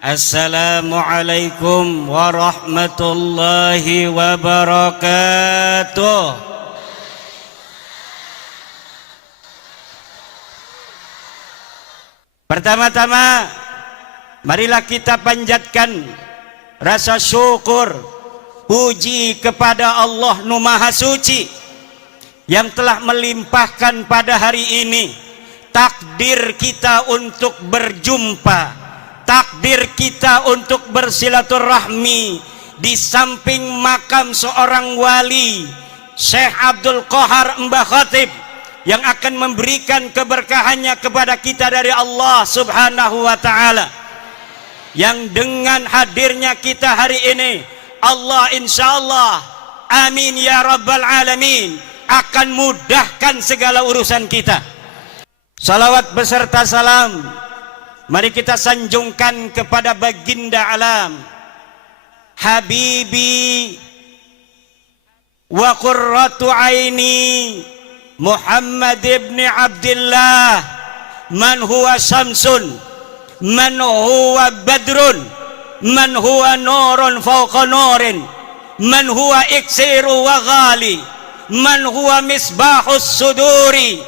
Assalamualaikum warahmatullahi wabarakatuh. Pertama-tama, marilah kita panjatkan rasa syukur, puji kepada Allah Nu Maha Suci yang telah melimpahkan pada hari ini takdir kita untuk berjumpa, takdir kita untuk bersilaturahmi di samping makam seorang wali, Syekh Abdul Qahar Mbah Khatib, yang akan memberikan keberkahannya kepada kita dari Allah Subhanahu wa ta'ala, yang dengan hadirnya kita hari ini Allah insyaallah, amin ya rabbal alamin, akan mudahkan segala urusan kita. Salawat beserta salam mari kita sanjungkan kepada baginda alam, Habibi wa qurratu aini Muhammad ibn Abdullah, man huwa syamsun, man huwa badrun, man huwa nurun fawqa nurin, man huwa iksiru wa ghali, man huwa misbahus suduri,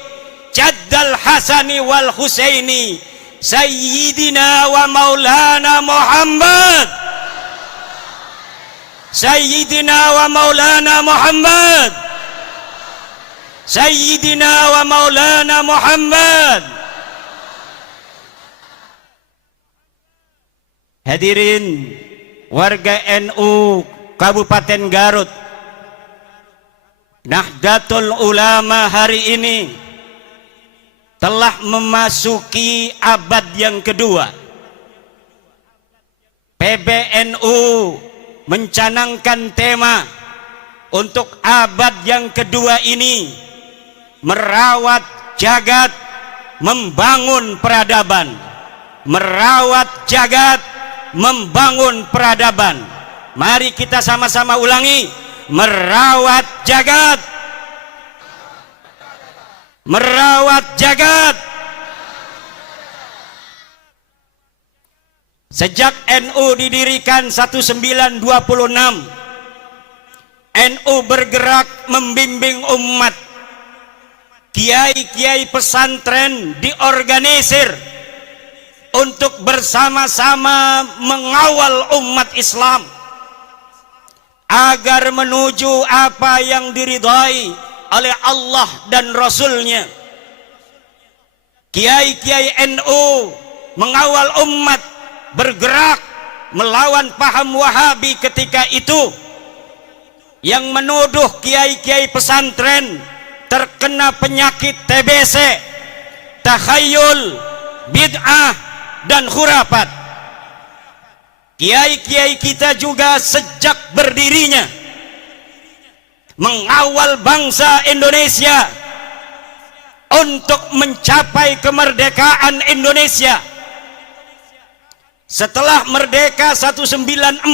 jaddal hasani wal husaini, Sayyidina wa Maulana Muhammad, Sayyidina wa Maulana Muhammad, Sayyidina wa Maulana Muhammad. Hadirin warga NU Kabupaten Garut, Nahdlatul Ulama hari ini telah memasuki abad yang kedua. PBNU mencanangkan tema untuk abad yang kedua ini, merawat jagat, membangun peradaban. Merawat jagat, membangun peradaban. Mari kita sama-sama ulangi, merawat jagat, merawat jagat. Sejak NU didirikan 1926, NU bergerak membimbing umat. Kiai-kiai pesantren diorganisir untuk bersama-sama mengawal umat Islam agar menuju apa yang diridhai oleh Allah dan Rasulnya. Kiai-kiai NU mengawal umat bergerak melawan paham Wahabi ketika itu, yang menuduh kiai-kiai pesantren terkena penyakit TBC, takhayul, bid'ah, dan khurafat. Kiai-kiai kita juga sejak berdirinya mengawal bangsa Indonesia untuk mencapai kemerdekaan Indonesia. Setelah merdeka 1945,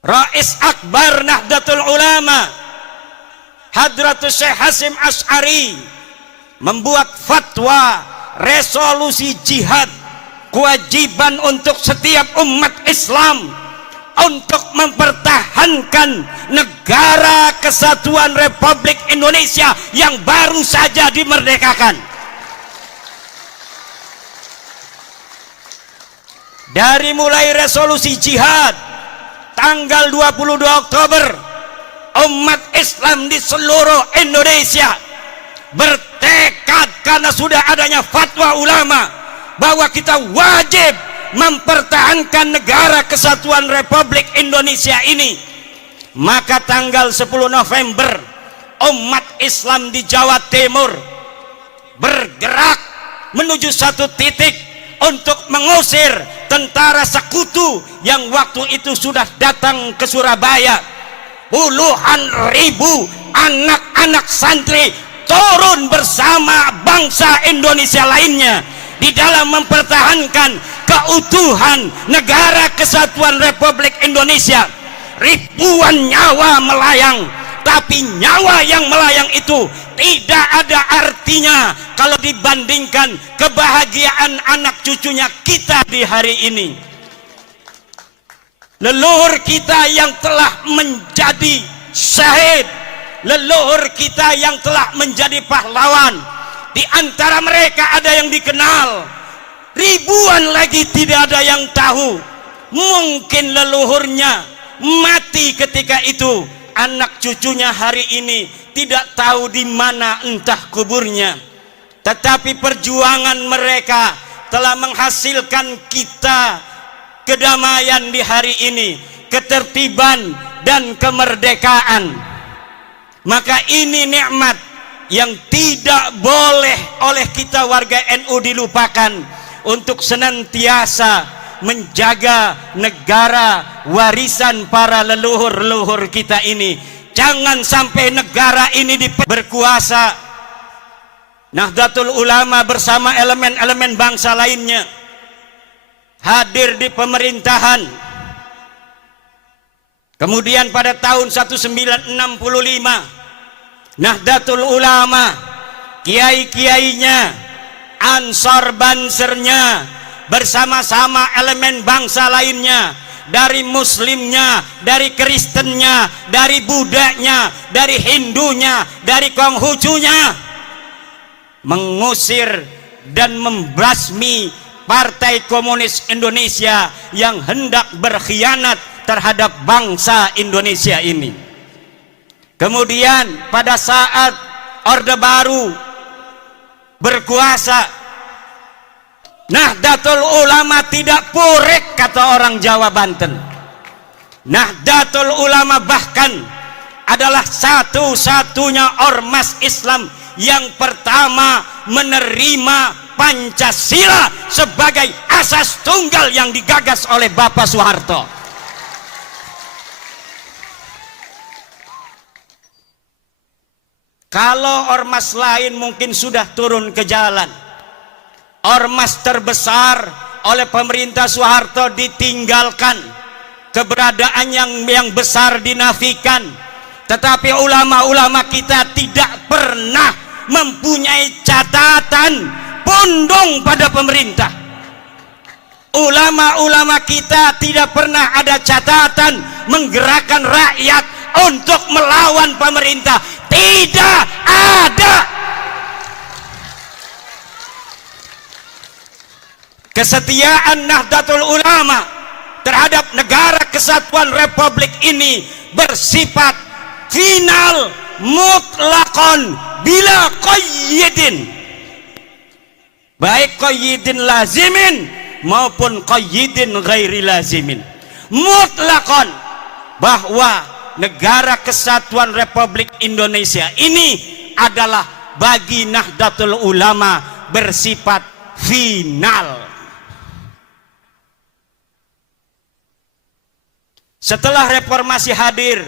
Rais Akbar Nahdlatul Ulama Hadratus Syekh Hasyim Asy'ari membuat fatwa resolusi jihad, kewajiban untuk setiap umat Islam untuk mempertahankan negara kesatuan Republik Indonesia yang baru saja dimerdekakan. Dari mulai resolusi jihad tanggal 22 Oktober, umat Islam di seluruh Indonesia bertekad karena sudah adanya fatwa ulama bahwa kita wajib mempertahankan negara kesatuan Republik Indonesia ini. Maka tanggal 10 November umat Islam di Jawa Timur bergerak menuju satu titik untuk mengusir tentara sekutu yang waktu itu sudah datang ke Surabaya. Puluhan ribu anak-anak santri turun bersama bangsa Indonesia lainnya di dalam mempertahankan keutuhan negara kesatuan Republik Indonesia. Ribuan nyawa melayang, tapi nyawa yang melayang itu tidak ada artinya kalau dibandingkan kebahagiaan anak cucunya kita di hari ini. Leluhur kita yang telah menjadi syahid, leluhur kita yang telah menjadi pahlawan, di antara mereka ada yang dikenal, ribuan lagi tidak ada yang tahu. Mungkin leluhurnya mati ketika itu, anak cucunya hari ini tidak tahu di mana entah kuburnya. Tetapi perjuangan mereka telah menghasilkan kita kedamaian di hari ini, ketertiban dan kemerdekaan. Maka ini nikmat yang tidak boleh oleh kita warga NU dilupakan, untuk senantiasa menjaga negara warisan para leluhur-leluhur kita ini. Jangan sampai negara ini berkuasa. Nahdlatul Ulama bersama elemen-elemen bangsa lainnya hadir di pemerintahan. Kemudian pada tahun 1965 Nahdlatul Ulama, kiai-kiainya, ansor bansernya, bersama-sama elemen bangsa lainnya, dari muslimnya, dari kristennya, dari budaknya, dari hindunya, dari konghucunya, mengusir dan membasmi Partai Komunis Indonesia yang hendak berkhianat terhadap bangsa Indonesia ini. Kemudian pada saat Orde Baru berkuasa, Nahdlatul Ulama tidak purek, kata orang Jawa Banten. Nahdlatul Ulama bahkan adalah satu-satunya ormas Islam yang pertama menerima Pancasila sebagai asas tunggal yang digagas oleh Bapak Soeharto. Kalau ormas lain mungkin sudah turun ke jalan, ormas terbesar oleh pemerintah Soeharto ditinggalkan, keberadaan yang besar dinafikan. Tetapi ulama-ulama kita tidak pernah mempunyai catatan pondong pada pemerintah. Ulama-ulama kita tidak pernah ada catatan menggerakkan rakyat untuk melawan pemerintah. Tidak ada. Kesetiaan Nahdlatul Ulama terhadap negara kesatuan Republik ini bersifat final, mutlakon, bila qayyidin, baik qayyidin lazimin maupun qayyidin ghairi lazimin, mutlakon, bahwa negara kesatuan Republik Indonesia ini adalah bagi Nahdlatul Ulama bersifat final. Setelah reformasi hadir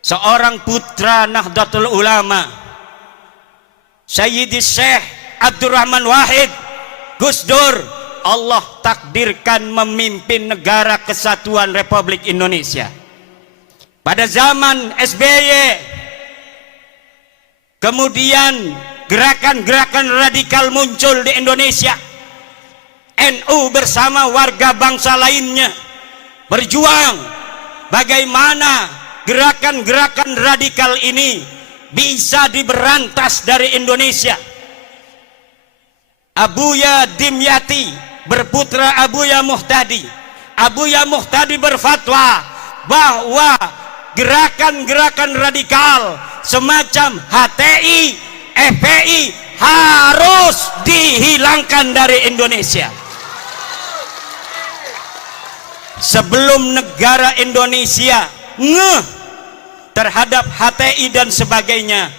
seorang putra Nahdlatul Ulama, Sayyidi Syekh Abdurrahman Wahid, Gus Dur, Allah takdirkan memimpin negara kesatuan Republik Indonesia. Pada zaman SBY, kemudian gerakan-gerakan radikal muncul di Indonesia. NU bersama warga bangsa lainnya berjuang bagaimana gerakan-gerakan radikal ini bisa diberantas dari Indonesia. Abuya Dimyati berputra Abuya Muhtadi. Abuya Muhtadi berfatwa bahwa gerakan-gerakan radikal semacam HTI, FPI harus dihilangkan dari Indonesia. Sebelum negara Indonesia ngeh terhadap HTI dan sebagainya,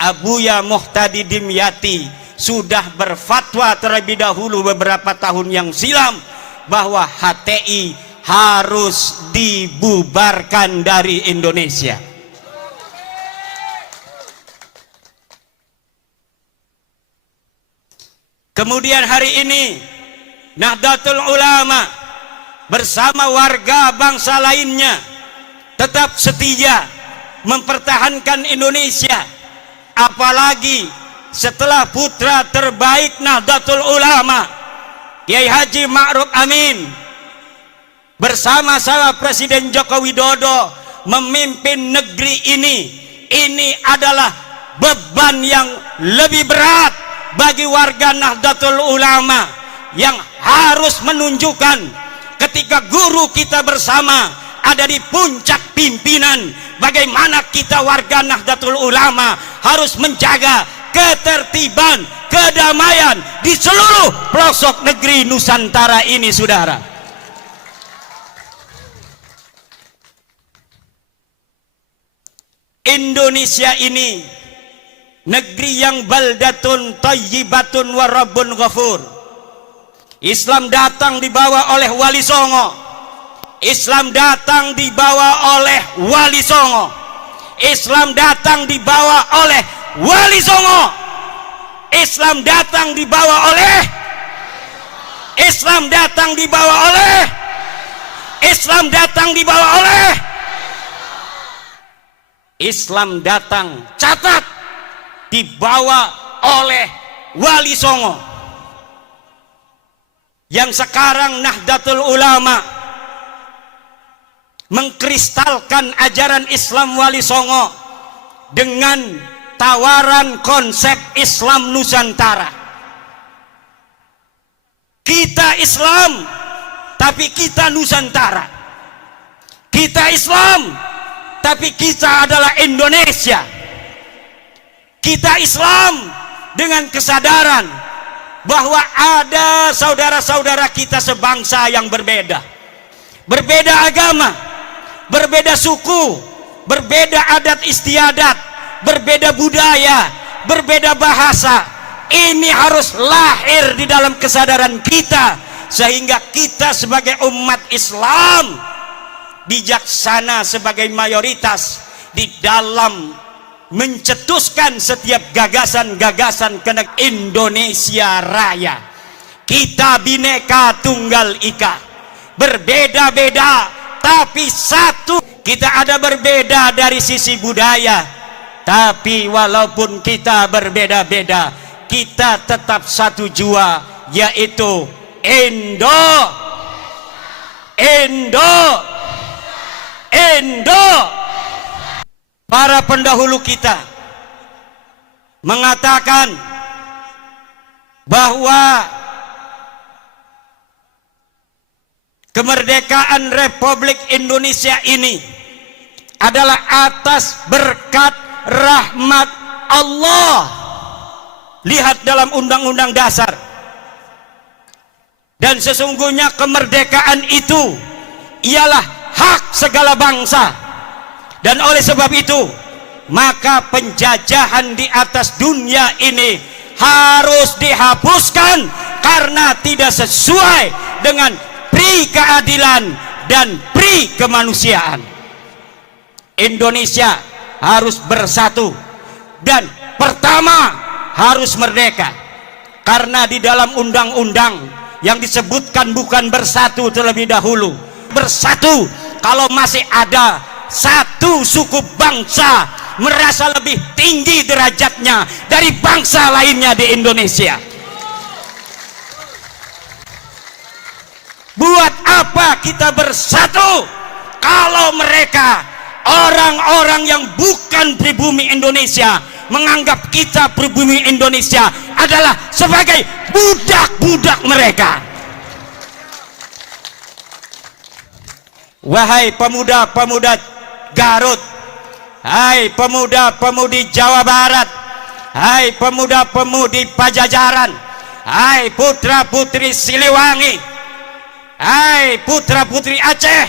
Abuya Muhtadi Dimyati sudah berfatwa terlebih dahulu beberapa tahun yang silam bahwa HTI harus dibubarkan dari Indonesia. Kemudian hari ini Nahdlatul Ulama bersama warga bangsa lainnya tetap setia mempertahankan Indonesia, apalagi setelah putra terbaik Nahdlatul Ulama Kiai Haji Ma'ruf Amin bersama-sama Presiden Joko Widodo memimpin negeri ini adalah beban yang lebih berat bagi warga Nahdlatul Ulama yang harus menunjukkan ketika guru kita bersama ada di puncak pimpinan, bagaimana kita warga Nahdlatul Ulama harus menjaga ketertiban, kedamaian di seluruh pelosok negeri Nusantara ini, saudara. Indonesia ini negeri yang baldatun thayyibatun wa rabbun ghafur. Islam datang dibawa oleh Wali Songo. Islam datang dibawa oleh Wali Songo. Islam datang dibawa oleh Wali Songo. Islam datang dibawa oleh Islam datang dibawa oleh Islam datang dibawa oleh Islam datang, catat, dibawa oleh Wali Songo. Yang sekarang Nahdlatul Ulama mengkristalkan ajaran Islam Wali Songo dengan tawaran konsep Islam Nusantara. Kita Islam, tapi kita Nusantara. Kita Islam, tapi kita adalah Indonesia. Kita Islam dengan kesadaran bahwa ada saudara-saudara kita sebangsa yang berbeda. Berbeda agama, berbeda suku, berbeda adat istiadat, berbeda budaya, berbeda bahasa. Ini harus lahir di dalam kesadaran kita, sehingga kita sebagai umat Islam bijaksana sebagai mayoritas di dalam mencetuskan setiap gagasan-gagasan kenek Indonesia Raya. Kita Bhinneka Tunggal Ika, berbeda-beda tapi satu. Kita ada berbeda dari sisi budaya, tapi walaupun kita berbeda-beda, kita tetap satu jua, yaitu Indo. Para pendahulu kita mengatakan bahwa kemerdekaan Republik Indonesia ini adalah atas berkat rahmat Allah. Lihat dalam Undang-Undang Dasar. Dan sesungguhnya kemerdekaan itu ialah hak segala bangsa. Dan oleh sebab itu, maka penjajahan di atas dunia ini harus dihapuskan karena tidak sesuai dengan pri keadilan dan pri kemanusiaan. Indonesia harus bersatu dan pertama harus merdeka, karena di dalam undang-undang yang disebutkan bukan bersatu terlebih dahulu. Bersatu kalau masih ada satu suku bangsa merasa lebih tinggi derajatnya dari bangsa lainnya di Indonesia. Buat apa kita bersatu kalau mereka, orang-orang yang bukan pribumi Indonesia, menganggap kita pribumi Indonesia adalah sebagai budak-budak mereka. Wahai pemuda-pemuda Garut, hai pemuda-pemudi Jawa Barat, hai pemuda-pemudi Pajajaran, hai putra-putri Siliwangi, hai putra-putri Aceh,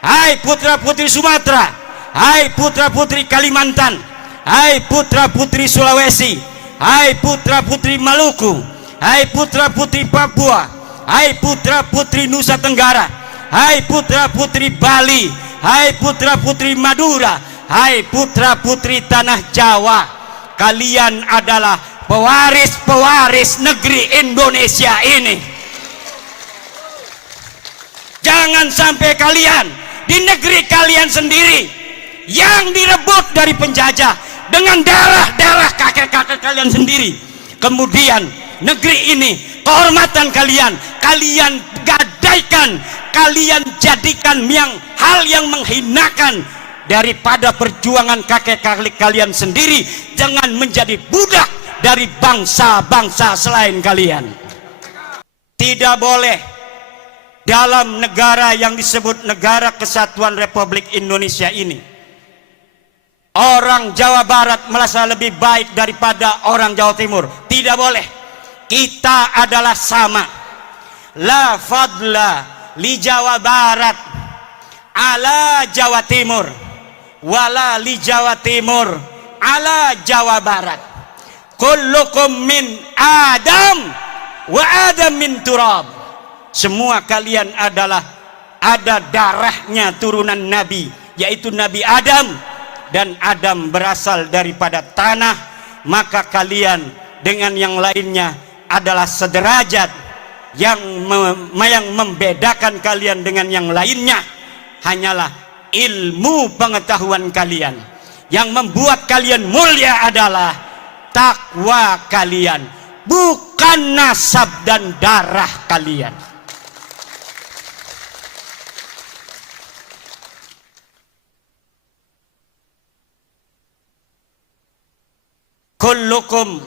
hai putra-putri Sumatera, hai putra-putri Kalimantan, hai putra-putri Sulawesi, hai putra-putri Maluku, hai putra-putri Papua, hai putra-putri Nusa Tenggara, hai putra-putri Bali, hai putra-putri Madura, hai putra-putri tanah Jawa. Kalian adalah pewaris-pewaris negeri Indonesia ini. Jangan sampai kalian di negeri kalian sendiri yang direbut dari penjajah dengan darah-darah kakek-kakek kalian sendiri. Kemudian negeri ini, kehormatan kalian, kalian gadaikan, kalian jadikan hal yang menghinakan daripada perjuangan kakek-kakek kalian sendiri, jangan menjadi budak dari bangsa-bangsa selain kalian. Tidak boleh dalam negara yang disebut Negara Kesatuan Republik Indonesia ini orang Jawa Barat merasa lebih baik daripada orang Jawa Timur. Tidak boleh. Kita adalah sama. La fadla li Jawa Barat ala Jawa Timur, wala li Jawa Timur ala Jawa Barat. Kullukum min Adam wa Adam min turab. Semua kalian adalah ada darahnya turunan Nabi, yaitu Nabi Adam, dan Adam berasal daripada tanah. Maka kalian dengan yang lainnya adalah sederajat. Yang membedakan kalian dengan yang lainnya hanyalah ilmu pengetahuan kalian. Yang membuat kalian mulia adalah takwa kalian, bukan nasab dan darah kalian. Kullukum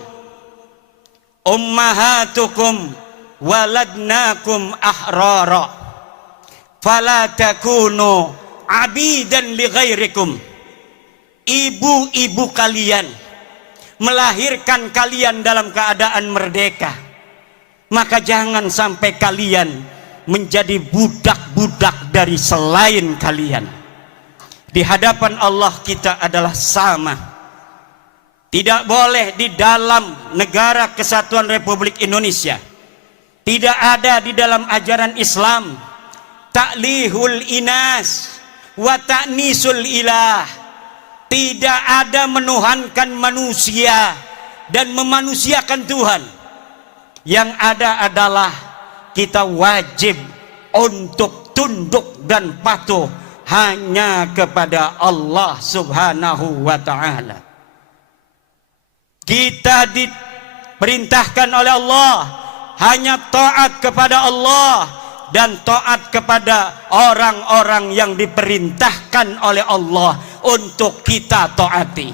ummahatukum waladnakum ahrara fala takunu abidan li ghairikum. Ibu-ibu kalian melahirkan kalian dalam keadaan merdeka, maka jangan sampai kalian menjadi budak-budak dari selain kalian. Di hadapan Allah kita adalah sama. Tidak boleh di dalam Negara Kesatuan Republik Indonesia, tidak ada di dalam ajaran Islam ta'lihul inas wa ta'nisul ilah. Tidak ada menuhankan manusia dan memanusiakan Tuhan. Yang ada adalah kita wajib untuk tunduk dan patuh hanya kepada Allah Subhanahu wa ta'ala. Kita diperintahkan oleh Allah hanya taat kepada Allah dan taat kepada orang-orang yang diperintahkan oleh Allah untuk kita taati.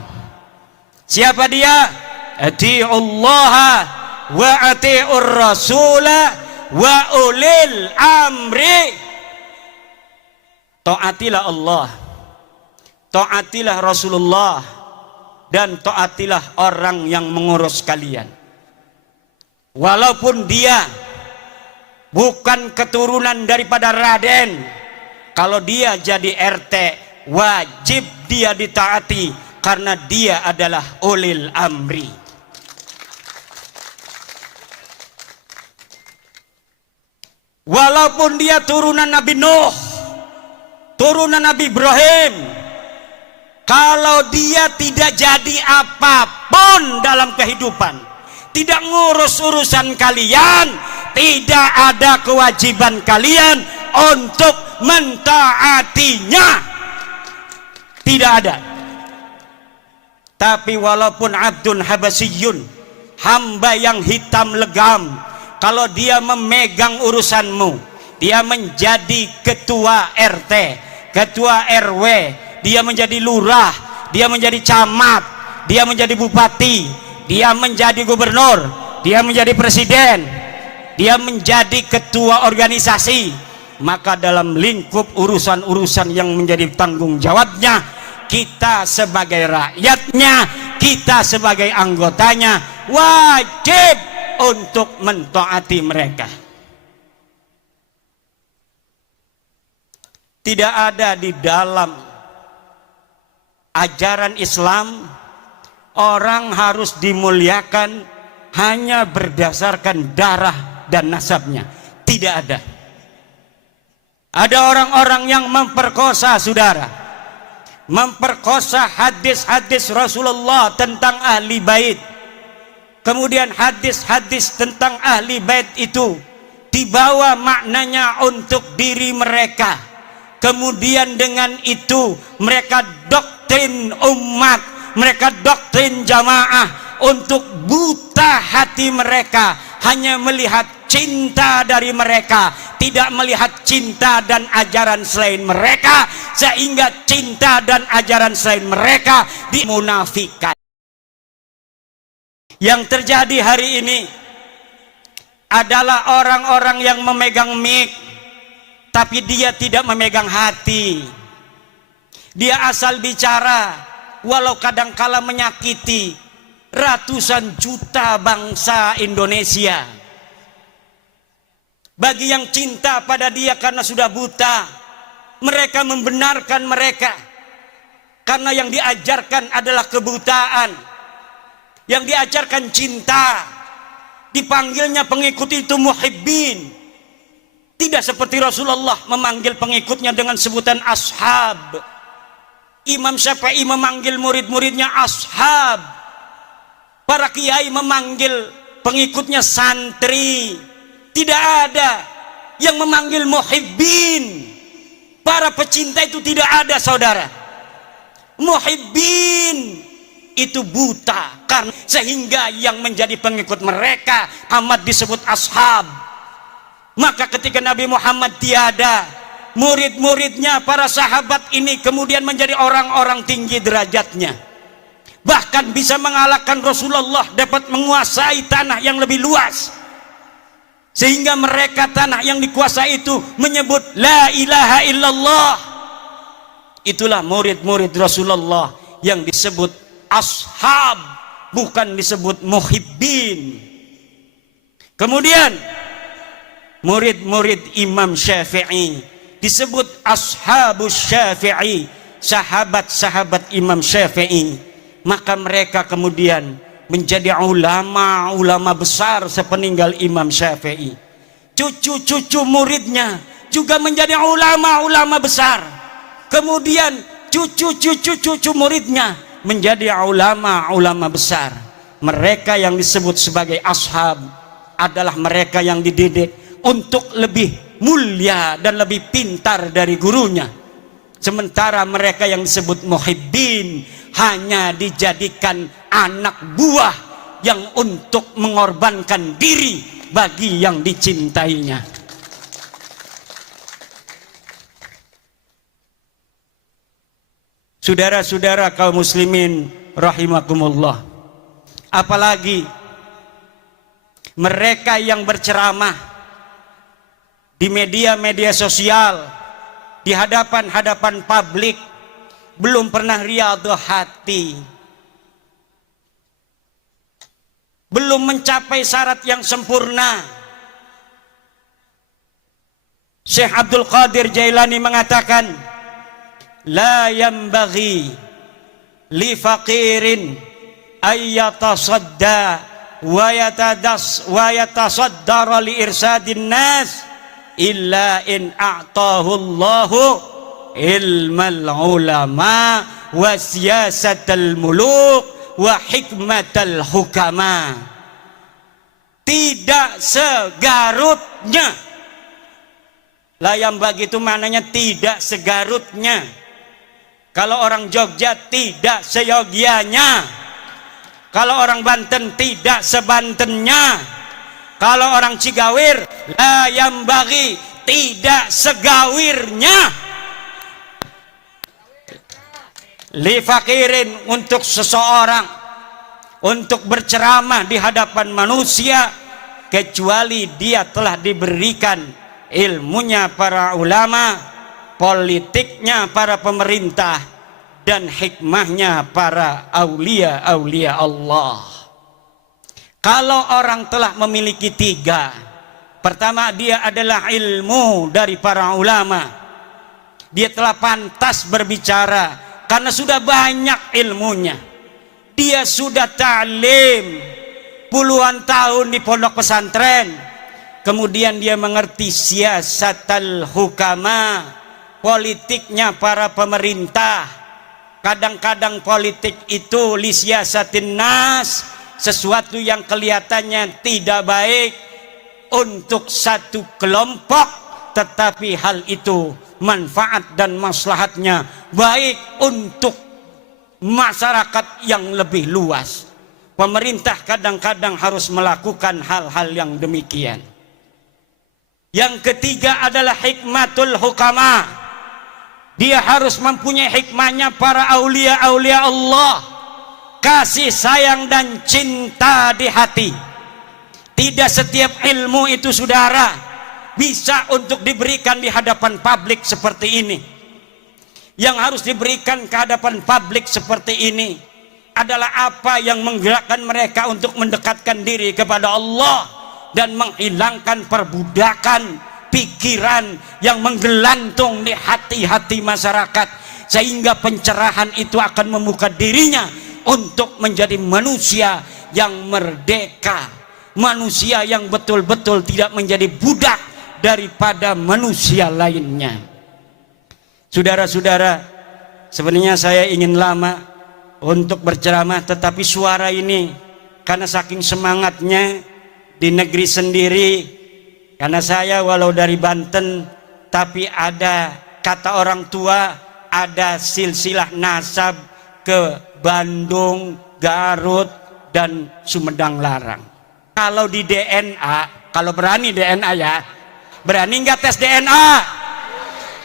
Siapa dia? Atiullaha wa atiur rasula wa ulil amri. Taatilah Allah, taatilah Rasulullah, dan taatilah orang yang mengurus kalian. Walaupun dia bukan keturunan daripada Raden, kalau dia jadi RT wajib dia ditaati karena dia adalah ulil amri. Walaupun dia turunan Nabi Nuh, turunan Nabi Ibrahim, kalau dia tidak jadi apapun dalam kehidupan, tidak ngurus urusan kalian, tidak ada kewajiban kalian untuk mentaatinya. Tidak ada. Tapi walaupun abdun habasiyun, hamba yang hitam legam, kalau dia memegang urusanmu, dia menjadi ketua RT, ketua RW, dia menjadi lurah, dia menjadi camat, dia menjadi bupati, dia menjadi gubernur, dia menjadi presiden, dia menjadi ketua organisasi, maka dalam lingkup urusan-urusan yang menjadi tanggung jawabnya, kita sebagai rakyatnya, kita sebagai anggotanya wajib untuk mentaati mereka. Tidak ada di dalam ajaran Islam orang harus dimuliakan hanya berdasarkan darah dan nasabnya. Tidak ada. Ada orang-orang yang memperkosa saudara, memperkosa hadis-hadis Rasulullah tentang ahli bait. Kemudian hadis-hadis tentang ahli bait itu dibawa maknanya untuk diri mereka. Kemudian dengan itu mereka doktrin umat, mereka doktrin jamaah untuk buta hati mereka, hanya melihat cinta dari mereka, tidak melihat cinta dan ajaran selain mereka, sehingga cinta dan ajaran selain mereka dimunafikan. Yang terjadi hari ini adalah orang-orang yang memegang mic, tapi dia tidak memegang hati. Dia asal bicara, walau kadangkala menyakiti ratusan juta bangsa Indonesia. Bagi yang cinta pada dia karena sudah buta, mereka membenarkan mereka karena yang diajarkan adalah kebutaan. Yang diajarkan cinta, dipanggilnya pengikut itu muhibbin. Tidak seperti Rasulullah memanggil pengikutnya dengan sebutan ashab. Imam Syafi'i memanggil murid-muridnya ashab. Para kiai memanggil pengikutnya santri. Tidak ada yang memanggil muhibbin. Para pecinta itu tidak ada, saudara. Muhibbin itu buta, karena sehingga yang menjadi pengikut mereka amat disebut ashab. Maka ketika Nabi Muhammad tiada, murid-muridnya para sahabat ini kemudian menjadi orang-orang tinggi derajatnya, bahkan bisa mengalahkan Rasulullah, dapat menguasai tanah yang lebih luas, sehingga mereka tanah yang dikuasai itu menyebut la ilaha illallah. Itulah murid-murid Rasulullah yang disebut ashab, bukan disebut muhibbin. Kemudian murid-murid Imam Syafi'i disebut ashabus Syafi'i, sahabat-sahabat Imam Syafi'i. Maka mereka kemudian menjadi ulama-ulama besar sepeninggal Imam Syafi'i. Cucu-cucu muridnya juga menjadi ulama-ulama besar. Kemudian cucu-cucu muridnya menjadi ulama-ulama besar. Mereka yang disebut sebagai ashab adalah mereka yang dididik untuk lebih mulia dan lebih pintar dari gurunya. Sementara mereka yang disebut muhibbin hanya dijadikan anak buah yang untuk mengorbankan diri bagi yang dicintainya. Saudara-saudara kaum muslimin rahimakumullah, apalagi mereka yang berceramah di media-media sosial, di hadapan publik, belum pernah riyadhah hati, belum mencapai syarat yang sempurna. Syekh Abdul Qadir Jailani mengatakan, la yambaghi li faqirin ayyatasadda wa yatasaddara li irsadin nas illa in a'tahu Allahu ilmal ulama wa siyasatal muluk wa hikmatal hukama. Tidak segarutnya, layam bagi itu maknanya tidak segarutnya. Kalau orang Jogja tidak seyogianya, kalau orang Banten tidak sebantennya, kalau orang Cigawir layam bagi tidak segawirnya. Li fakirin, untuk seseorang untuk berceramah di hadapan manusia kecuali dia telah diberikan ilmunya para ulama, politiknya para pemerintah, dan hikmahnya para aulia-aulia Allah. Kalau orang telah memiliki tiga, pertama dia adalah ilmu dari para ulama, dia telah pantas berbicara karena sudah banyak ilmunya. Dia sudah ta'lim puluhan tahun di pondok pesantren, kemudian dia mengerti siasatal hukama, politiknya para pemerintah. Kadang-kadang politik itu li siasatin nas, sesuatu yang kelihatannya tidak baik untuk satu kelompok, tetapi hal itu manfaat dan maslahatnya baik untuk masyarakat yang lebih luas. Pemerintah kadang-kadang harus melakukan hal-hal yang demikian. Yang ketiga adalah hikmatul hukama. Dia harus mempunyai hikmahnya para aulia-aulia Allah, kasih sayang dan cinta di hati. Tidak setiap ilmu itu saudara bisa untuk diberikan di hadapan publik seperti ini. Yang harus diberikan ke hadapan publik seperti ini adalah apa yang menggerakkan mereka untuk mendekatkan diri kepada Allah dan menghilangkan perbudakan pikiran yang menggelantung di hati-hati masyarakat, sehingga pencerahan itu akan membuka dirinya untuk menjadi manusia yang merdeka, manusia yang betul-betul tidak menjadi budak daripada manusia lainnya. Saudara-saudara, sebenarnya saya ingin lama untuk berceramah, tetapi suara ini karena saking semangatnya di negeri sendiri, karena saya walau dari Banten tapi ada kata orang tua, ada silsilah nasab ke Bandung, Garut dan Sumedang Larang. Kalau di DNA, kalau berani DNA ya, berani nggak tes DNA?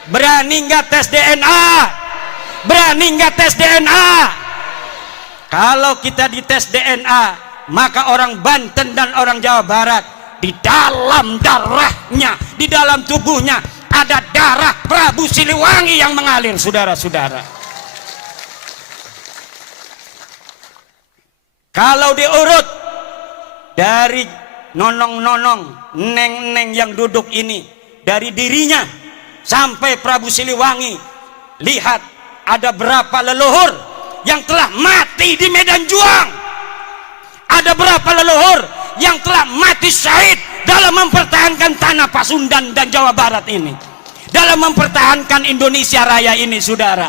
Berani nggak tes DNA? Berani nggak tes DNA? Kalau kita dites DNA, maka orang Banten dan orang Jawa Barat, di dalam darahnya, di dalam tubuhnya ada darah Prabu Siliwangi yang mengalir, saudara-saudara. Kalau diurut dari nonong-nonong, neng-neng yang duduk ini, dari dirinya sampai Prabu Siliwangi, lihat ada berapa leluhur yang telah mati di medan juang. Ada berapa leluhur yang telah mati syahid dalam mempertahankan tanah Pasundan dan Jawa Barat ini, dalam mempertahankan Indonesia Raya ini, saudara.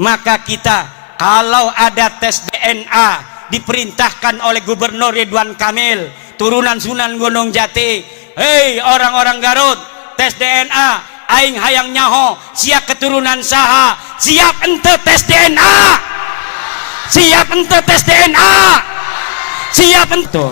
Maka kita kalau ada tes DNA diperintahkan oleh Gubernur Ridwan Kamil, turunan Sunan Gunung Jati, hei orang-orang Garut, tes DNA. Aing hayang nyaho siap keturunan saha, siap ente tes DNA, siap ente tes DNA, siap ente.